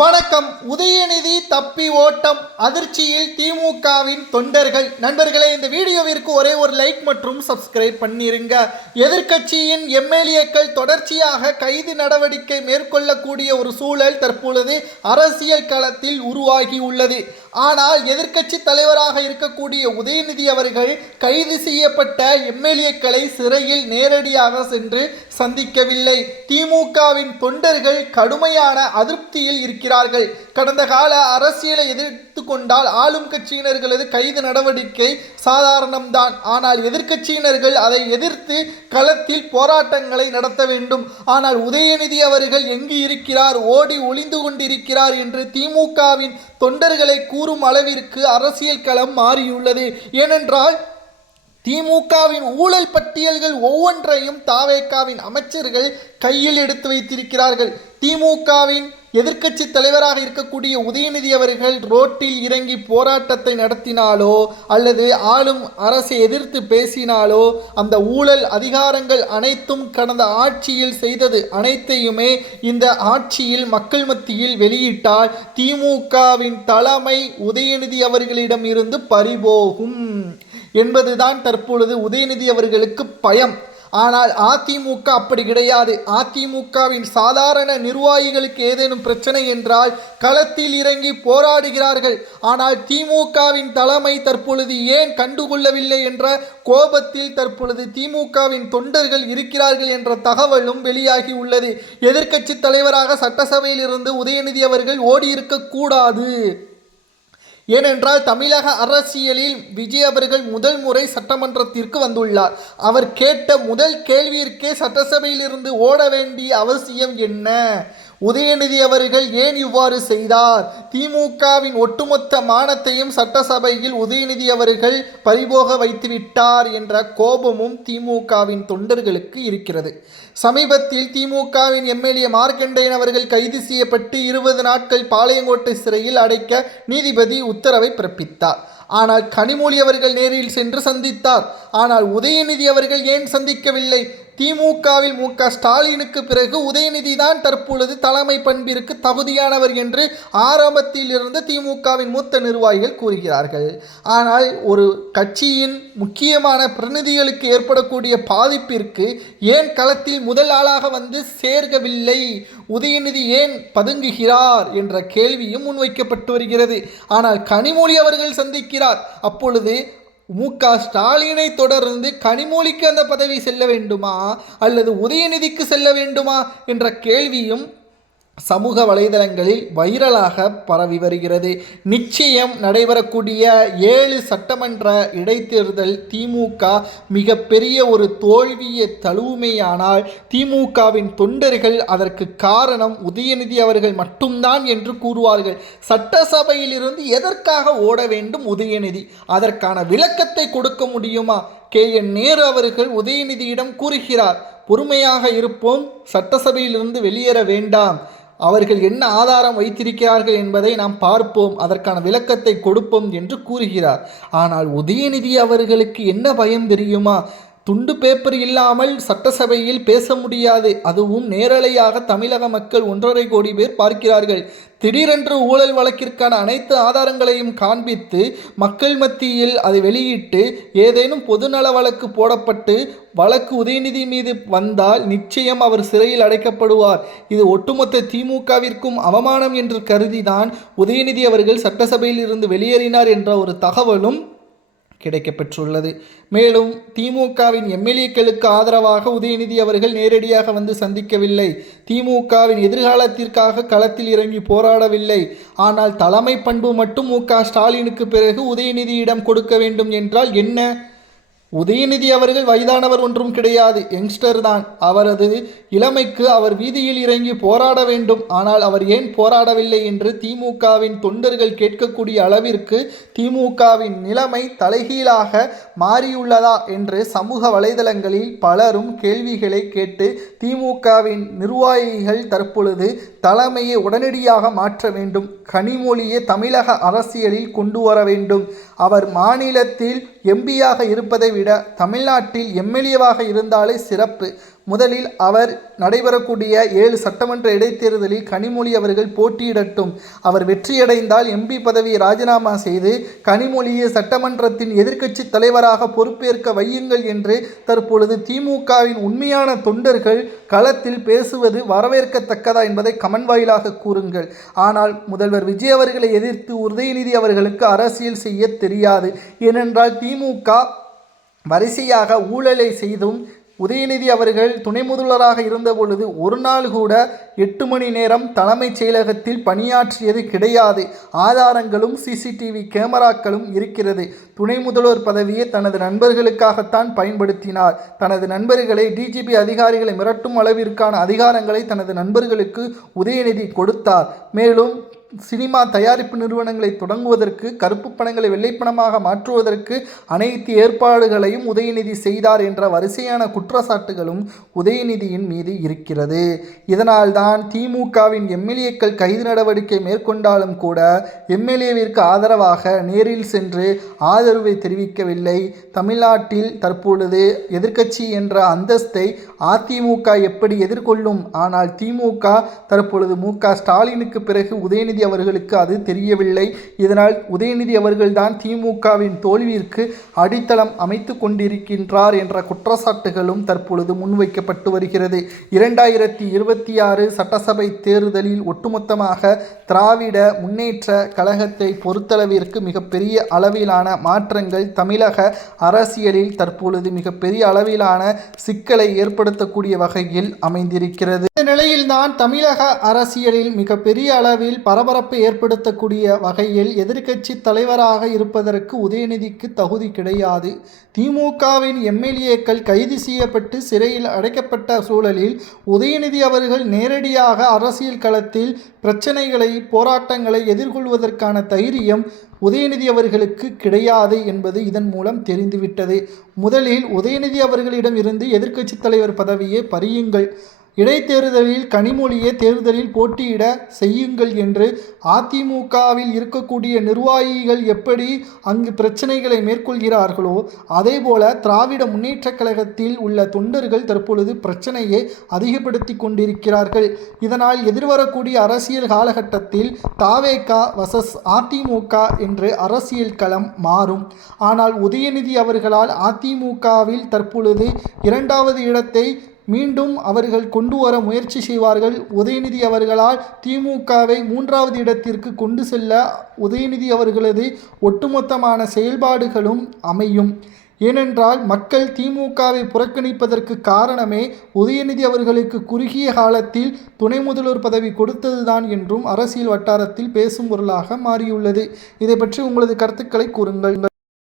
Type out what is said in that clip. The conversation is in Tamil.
வணக்கம். உதயநிதி தப்பி ஓட்டம், அதிர்ச்சியில் திமுகவின் தொண்டர்கள். நண்பர்களே, இந்த வீடியோவிற்கு ஒரே ஒரு லைக் மற்றும் சப்ஸ்கிரைப் பண்ணிருங்க. எதிர்க்கட்சியின் எம்எல்ஏக்கள் தொடர்ச்சியாக கைது நடவடிக்கை மேற்கொள்ளக்கூடிய ஒரு சூழல் தற்பொழுது அரசியல் களத்தில் உருவாகி உள்ளது. ஆனால் எதிர்க்கட்சி தலைவராக இருக்கக்கூடிய உதயநிதி அவர்கள் கைது செய்யப்பட்ட எம்எல்ஏக்களை சிறையில் நேரடியாக சென்று சந்திக்கவில்லை. திமுகவின் தொண்டர்கள் கடுமையான அதிருப்தியில் இருக்கிறார்கள். கடந்த கால அரசியலை எதிர்த்து கொண்டால் ஆளும் கட்சியினர்களது கைது நடவடிக்கை சாதாரணம்தான். ஆனால் எதிர்க்கட்சியினர்கள் அதை எதிர்த்து களத்தில் போராட்டங்களை நடத்த வேண்டும். ஆனால் உதயநிதி அவர்கள் எங்கு இருக்கிறார், ஓடி ஒளிந்து கொண்டிருக்கிறார் என்று திமுகவின் தொண்டர்களை கூறும் அளவிற்கு அரசியல் களம் மாறியுள்ளது. ஏனென்றால் திமுகவின் ஊழல் பட்டியல்கள் ஒவ்வொன்றையும் தாவேகாவின் அமைச்சர்கள் கையில் எடுத்து வைத்திருக்கிறார்கள். திமுகவின் எதிர்க்கட்சி தலைவராக இருக்கக்கூடிய உதயநிதி அவர்கள் ரோட்டில் இறங்கி போராட்டத்தை நடத்தினாலோ அல்லது ஆளும் அரசை எதிர்த்து பேசினாலோ அந்த ஊழல் அதிகாரங்கள் அனைத்தும் கடந்த ஆட்சியில் செய்தது அனைத்தையுமே இந்த ஆட்சியில் மக்கள் மத்தியில் வெளியிட்டால் திமுகவின் தலைமை உதயநிதி அவர்களிடம் இருந்து பறிபோகும் என்பதுதான் தற்பொழுது உதயநிதி அவர்களுக்கு பயம். ஆனால் அதிமுக அப்படி கிடையாது. அதிமுகவின் சாதாரண நிர்வாகிகளுக்கு ஏதேனும் பிரச்சனை என்றால் களத்தில் இறங்கி போராடுகிறார்கள். ஆனால் திமுகவின் தலைமை தற்பொழுது ஏன் கண்டுகொள்ளவில்லை என்ற கோபத்தில் தற்பொழுது திமுகவின் தொண்டர்கள் இருக்கிறார்கள் என்ற தகவலும் வெளியாகி உள்ளது. எதிர்க்கட்சி தலைவராக சட்டசபையில் இருந்து உதயநிதி அவர்கள் ஓடியிருக்கக்கூடாது. ஏனென்றால் தமிழக அரசியலில் விஜய் அவர்கள் முதல் முறை சட்டமன்றத்திற்கு வந்துள்ளார். அவர் கேட்ட முதல் கேள்வியிற்கே சட்டசபையில் இருந்து ஓட வேண்டிய அவசியம் என்ன? உதயநிதி அவர்கள் ஏன் இவ்வாறு செய்தார்? திமுகவின் ஒட்டுமொத்த மானத்தையும் சட்டசபையில் உதயநிதி அவர்கள் பறிபோக வைத்துவிட்டார் என்ற கோபமும் திமுகவின் தொண்டர்களுக்கு இருக்கிறது. சமீபத்தில் திமுகவின் எம்எல்ஏ மார்க்கண்டேயன் அவர்கள் கைது செய்யப்பட்டு 20 நாட்கள் பாளையங்கோட்டை சிறையில் அடைக்க நீதிபதி உத்தரவை பிறப்பித்தார். ஆனால் கனிமொழி அவர்கள் நேரில் சென்று சந்தித்தார். ஆனால் உதயநிதி அவர்கள் ஏன் சந்திக்கவில்லை? திமுகவில் மு.க. ஸ்டாலினுக்கு பிறகு உதயநிதி தான் தற்பொழுது தலைமை பண்பிற்கு தகுதியானவர் என்று ஆரம்பத்தில் இருந்து திமுகவின் மூத்த நிர்வாகிகள் கூறுகிறார்கள். ஆனால் ஒரு கட்சியின் முக்கியமான பிரதிநிதிகளுக்கு ஏற்படக்கூடிய பாதிப்பிற்கு ஏன் களத்தில் முதல் ஆளாக வந்து சேர்க்கவில்லை? உதயநிதி ஏன் பதுங்குகிறார் என்ற கேள்வியும் முன்வைக்கப்பட்டு வருகிறது. ஆனால் கனிமொழி அவர்கள் சந்திக்கிறார். அப்பொழுது மு.க. ஸ்டாலினை தொடர்ந்து கனிமொழிக்கு அந்த பதவி செல்ல வேண்டுமா அல்லது உதயநிதிக்கு செல்ல வேண்டுமா என்ற கேள்வியும் சமூக வலைதளங்களில் வைரலாக பரவி வருகிறது. நிச்சயம் நடைபெறக்கூடிய 7 சட்டமன்ற இடைத்தேர்தல் திமுக மிகப்பெரிய ஒரு தோல்வியை தழுவுமேயானால் திமுகவின் தொண்டர்கள் அதற்கு காரணம் உதயநிதி அவர்கள் மட்டும்தான் என்று கூறுவார்கள். சட்டசபையில் இருந்து எதற்காக ஓட வேண்டும் உதயநிதி? அதற்கான விளக்கத்தை கொடுக்க முடியுமா? கே.என். நேரு அவர்கள் உதயநிதியிடம் கூறுகிறார், பொறுமையாக இருப்போம், சட்டசபையிலிருந்து வெளியேற வேண்டாம், அவர்கள் என்ன ஆதாரம் வைத்திருக்கிறார்கள் என்பதை நாம் பார்ப்போம், அதற்கான விளக்கத்தை கொடுப்போம் என்று கூறுகிறார். ஆனால் உதயநிதி அவர்களுக்கு என்ன பயம் தெரியுமா? துண்டு பேப்பர் இல்லாமல் சட்டசபையில் பேச முடியாது. அதுவும் நேரலையாக தமிழக மக்கள் 1.5 கோடி பேர் பார்க்கிறார்கள். திடீரென்று ஊழல் வழக்கிற்கான அனைத்து ஆதாரங்களையும் காண்பித்து மக்கள் மத்தியில் அதை வெளியிட்டு ஏதேனும் பொதுநல வழக்கு போடப்பட்டு வழக்கு உதயநிதி மீது வந்தால் நிச்சயம் அவர் சிறையில் அடைக்கப்படுவார். இது ஒட்டுமொத்த திமுகவிற்கும் அவமானம் என்று கருதிதான் உதயநிதி அவர்கள் சட்டசபையில் இருந்து வெளியேறினார் என்ற ஒரு தகவலும் கிடைக்கப்பெற்றுள்ளது. மேலும் திமுகவின் எம்எல்ஏக்களுக்கு ஆதரவாக உதயநிதி அவர்கள் நேரடியாக வந்து சந்திக்கவில்லை. திமுகவின் எதிர்காலத்திற்காக களத்தில் இறங்கி போராடவில்லை. ஆனால் தலைமை பண்பு மட்டும் மு.க. ஸ்டாலினுக்கு பிறகு உதயநிதியிடம் கொடுக்க வேண்டும் என்றால் என்ன? உதயநிதி அவர்கள் வயதானவர் ஒன்றும் கிடையாது, யங்ஸ்டர் தான். அவரது இளமைக்கு அவர் வீதியில் இறங்கி போராட வேண்டும். ஆனால் அவர் ஏன் போராடவில்லை என்று திமுகவின் தொண்டர்கள் கேட்கக்கூடிய அளவிற்கு திமுகவின் நிலைமை தலைகீழாக மாறியுள்ளதா என்று சமூக வலைதளங்களில் பலரும் கேள்விகளை கேட்டு திமுகவின் நிர்வாகிகள் தற்பொழுது தலைமையை உடனடியாக மாற்ற வேண்டும், கனிமொழியை தமிழக அரசியலில் கொண்டு வர வேண்டும், அவர் மாநிலத்தில் எம்பியாக இருப்பதை விட தமிழ்நாட்டில் எம்எல்ஏவாக இருந்தாலே சிறப்பு, முதலில் அவர் நடைபெறக்கூடிய 7 சட்டமன்ற இடைத்தேர்தலில் கனிமொழி அவர்கள் போட்டியிடட்டும். அவர் வெற்றியடைந்தால் எம்பி பதவியை ராஜினாமா செய்து கனிமொழியை சட்டமன்றத்தின் எதிர்க்கட்சி தலைவராக பொறுப்பேற்க வையுங்கள் என்று தற்பொழுது திமுகவின் உண்மையான தொண்டர்கள் களத்தில் பேசுவது வரவேற்கத்தக்கதா என்பதை கமெண்ட் வாயிலாக கூறுங்கள். ஆனால் முதல்வர் விஜய் அவர்களை எதிர்த்து உதயநிதி அவர்களுக்கு அரசியல் செய்ய தெரியாது. ஏனென்றால் திமுக வரிசையாக ஊழலை செய்தும் உதயநிதி அவர்கள் துணை முதல்வராக இருந்தபொழுது ஒரு நாள் கூட 8 மணி நேரம் தலைமைச் செயலகத்தில் பணியாற்றியது கிடையாது. ஆதாரங்களும் சிசிடிவி கேமராக்களும் இருக்கிறது. துணை முதல்வர் பதவியை தனது நண்பர்களுக்காகத்தான் பயன்படுத்தினார். தனது நண்பர்களை டிஜிபி அதிகாரிகளை மிரட்டும் அளவிற்கான அதிகாரங்களை தனது நண்பர்களுக்கு உதயநிதி கொடுத்தார். மேலும் சினிமா தயாரிப்பு நிறுவனங்களை தொடங்குவதற்கு, கருப்பு பணங்களை வெள்ளைப்பணமாக மாற்றுவதற்கு அனைத்து ஏற்பாடுகளையும் உதயநிதி செய்தார் என்ற வரிசையான குற்றச்சாட்டுகளும் உதயநிதியின் மீது இருக்கிறது. இதனால்தான் திமுகவின் எம்எல்ஏக்கள் கைது நடவடிக்கை மேற்கொண்டாலும் கூட எம்எல்ஏவிற்கு ஆதரவாக நேரில் சென்று ஆதரவை தெரிவிக்கவில்லை. தமிழ்நாட்டில் தற்பொழுது எதிர்க்கட்சி என்ற அந்தஸ்தை அதிமுக எப்படி எதிர்கொள்ளும்? ஆனால் திமுக தற்பொழுது மு.க.ஸ்டாலினுக்கு பிறகு உதயநிதி அவர்களுக்கு அது தெரியவில்லை. இதனால் உதயநிதி அவர்கள்தான் திமுகவின் தோல்விற்கு அடித்தளம் அமைத்து கொண்டிருக்கின்றார் என்ற குற்றச்சாட்டுகளும் தற்பொழுது முன்வைக்கப்பட்டு வருகிறது. 2026 சட்டசபை தேர்தலில் ஒட்டுமொத்தமாக திராவிட முன்னேற்ற கழகத்தை பொறுத்தளவிற்கு மிகப்பெரிய அளவிலான மாற்றங்கள் தமிழக அரசியலில் தற்பொழுது மிகப்பெரிய அளவிலான சிக்கலை ஏற்படுத்தக்கூடிய வகையில் அமைந்திருக்கிறது. இந்த நிலையில்தான் தமிழக அரசியலில் மிகப்பெரிய அளவில் பரபரப்பை ஏற்படுத்தக்கூடிய வகையில் எதிர்க்கட்சி தலைவராக இருப்பதற்கு உதயநிதிக்கு தகுதி கிடையாது. திமுகவின் எம்எல்ஏக்கள் கைது செய்யப்பட்டு சிறையில் அடைக்கப்பட்ட சூழலில் உதயநிதி அவர்கள் நேரடியாக அரசியல் களத்தில் பிரச்சனைகளை, போராட்டங்களை எதிர்கொள்வதற்கான தைரியம் உதயநிதி அவர்களுக்கு கிடையாது என்பது இதன் மூலம் தெரிந்துவிட்டது. முதலில் உதயநிதி அவர்களிடம் இருந்து எதிர்க்கட்சி தலைவர் பதவியை பறியுங்கள், இடைத்தேர்தலில் கனிமொழியை தேர்தலில் போட்டியிட செய்யுங்கள் என்று அதிமுகவில் இருக்கக்கூடிய நிர்வாகிகள் எப்படி அங்கு பிரச்சனைகளை மேற்கொள்கிறார்களோ அதேபோல திராவிட முன்னேற்ற கழகத்தில் உள்ள தொண்டர்கள் தற்பொழுது பிரச்சனையை அதிகப்படுத்தி கொண்டிருக்கிறார்கள். இதனால் எதிர்வரக்கூடிய அரசியல் காலகட்டத்தில் தாவேகா வர்சஸ் அதிமுக என்று அரசியல் களம் மாறும். ஆனால் உதயநிதி அவர்களால் அதிமுகவில் தற்பொழுது 2வது இடத்தை மீண்டும் அவர்கள் கொண்டு வர முயற்சி செய்வார்கள். உதயநிதி அவர்களால் திமுகவை 3வது இடத்திற்கு கொண்டு செல்ல உதயநிதி அவர்களது ஒட்டுமொத்தமான செயல்பாடுகளும் அமையும். ஏனென்றால் மக்கள் திமுகவை புறக்கணிப்பதற்கு காரணமே உதயநிதி அவர்களுக்கு குறுகிய காலத்தில் துணை முதல்வர் பதவி கொடுத்ததுதான் என்றும் அரசியல் வட்டாரத்தில் பேசும் பொருளாக மாறியுள்ளது. இதை பற்றி உங்களது கருத்துக்களை கூறுங்கள்.